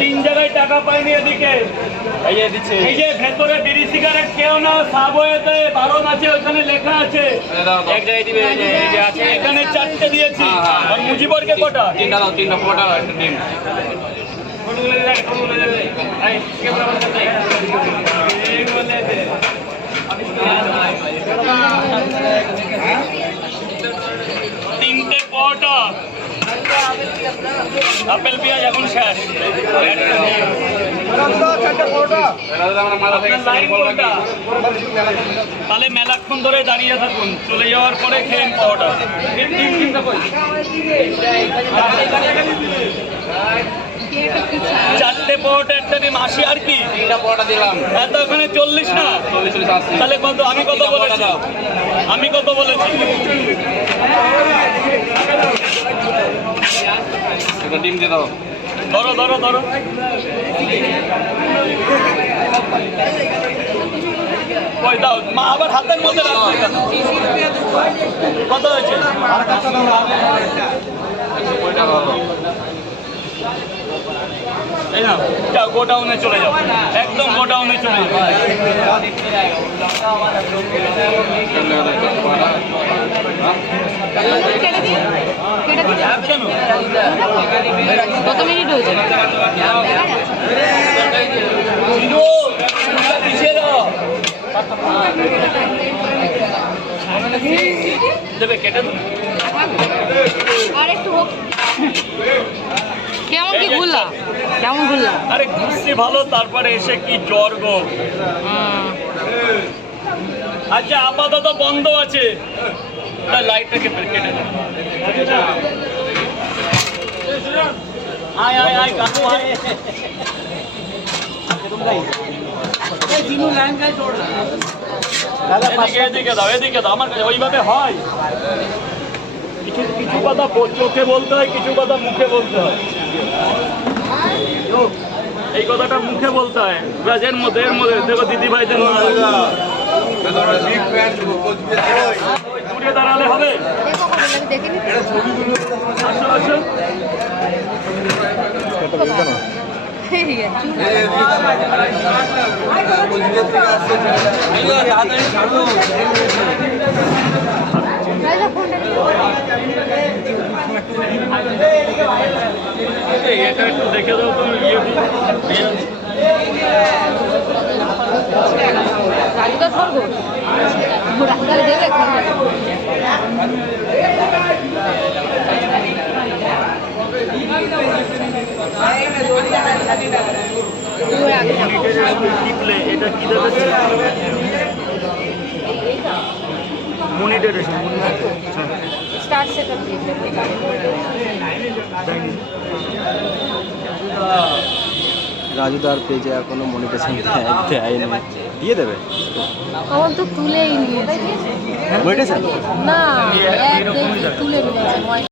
তিন জায়গায় টাকা পাইনি এদিকে। এই যে ভেতরে বিড়ি সিগারেট কেউ না, সাবওয়েতে 12 আছে, ওখানে লেখা আছে। এক জায়গায় দিবে, এই যে আছে এখানে 4টে দিয়েছি। আর মুজিবরকে কটা? 3টা দাও, 3টা পোটা একটা ডিম। তিনটে পরোটা, আপেল পেঁয়াজ এখন শেষ। তাহলে মেলাক্ষণ ধরে দাঁড়িয়ে থাকুন, চলে যাওয়ার পরে খেলেন পরোটা। চারটে পরোটা একটা ডিম 80 আর কি? 3টা পোটা দিলাম। এত ওখানে 40 না? 40 80। তাহলে কত? আমি কত বলেছি? আমি কত বলেছি? একটা ডিম দিয়ে দাও। ধরো ধরো ধরো। কই দাও মা, আবার হাতের মধ্যে রাখছে কেন? কত হয়েছে? এই না, যাও গোডাউনে চলে যাও, একদম গোডাউনে চলে যাও। কেন? কত মিনিট হয়েছে? দেবে কেটে দেবে। কেমন কি ঘুরলা? কেমন ঘুরলা? আরে ঘুরছি ভালো, তারপরে এসে কি জ্বর গো। আচ্ছা আপাতত বন্ধ আছে, লাইটটাকে কেটে দাও। আয় আয় আয় কাকু আয়। এদিকে দাও, এদিকে দাও। আমার কাছে ওইভাবে হয়, কিছু কিছু কথা চোখে বলতে হয়, কিছু কথা মুখে বলতে হয়। এই কথাটা মুখে বলতে হয়, এর মধ্যে দেখো দিদি ভাইদের দূরে দাঁড়ালে হবে। আসো আসো। এটা একটু দেখে দাও তো। গাড়িটা ধরবো, দেবে এটা কি দেখাচ্ছে? মনিটরেশন। স্টার্ট সেটআপ দিয়েছে। রাজুদার পেজে এখনো মনিটেশন দেয়নি, দিয়ে দেবে। আমার তো তুলেই নিয়েছে। মনিটেশন না, তুলে নিয়েছে।